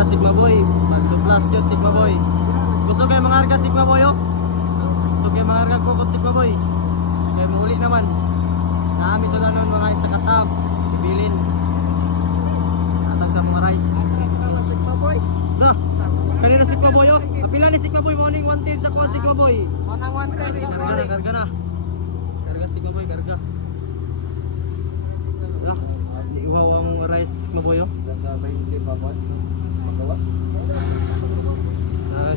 na Sigma Boy. Magduplas jud Sigma Boy. Gusto kay mga arga Sigma Boy oh. Gusto kay mga arga kokot Sigma Boy. Kay mauli naman. Naami sila nun mga isa katab. Ibilin. Atag sa mga rice. Atras naman Sigma Boy. Dah. Kanina Sigma Boy oh. Kapila ni Sigma Boy morning 1 sa kuan Sigma Boy. Manang 110 Sigma Boy. Karga na. Karga Sigma Boy, karga. Dah. Iwaw ang rice Sigma Boy oh.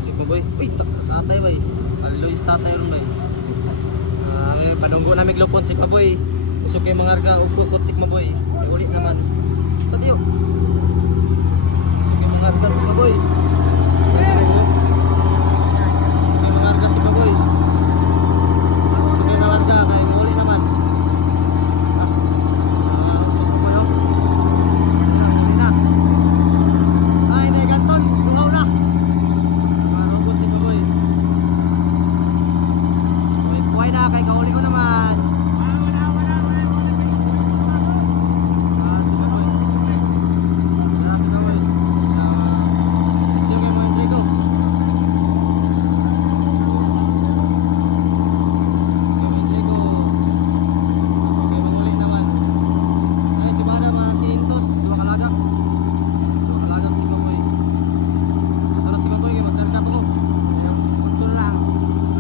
Sigma Boy. Uy, tatay bay. Aluis tatay ron bay. May panunggo na miglupon Sigma Boy. Gusto kay mga arga ug kukot Sigma Boy. Ulit naman. Patiyo.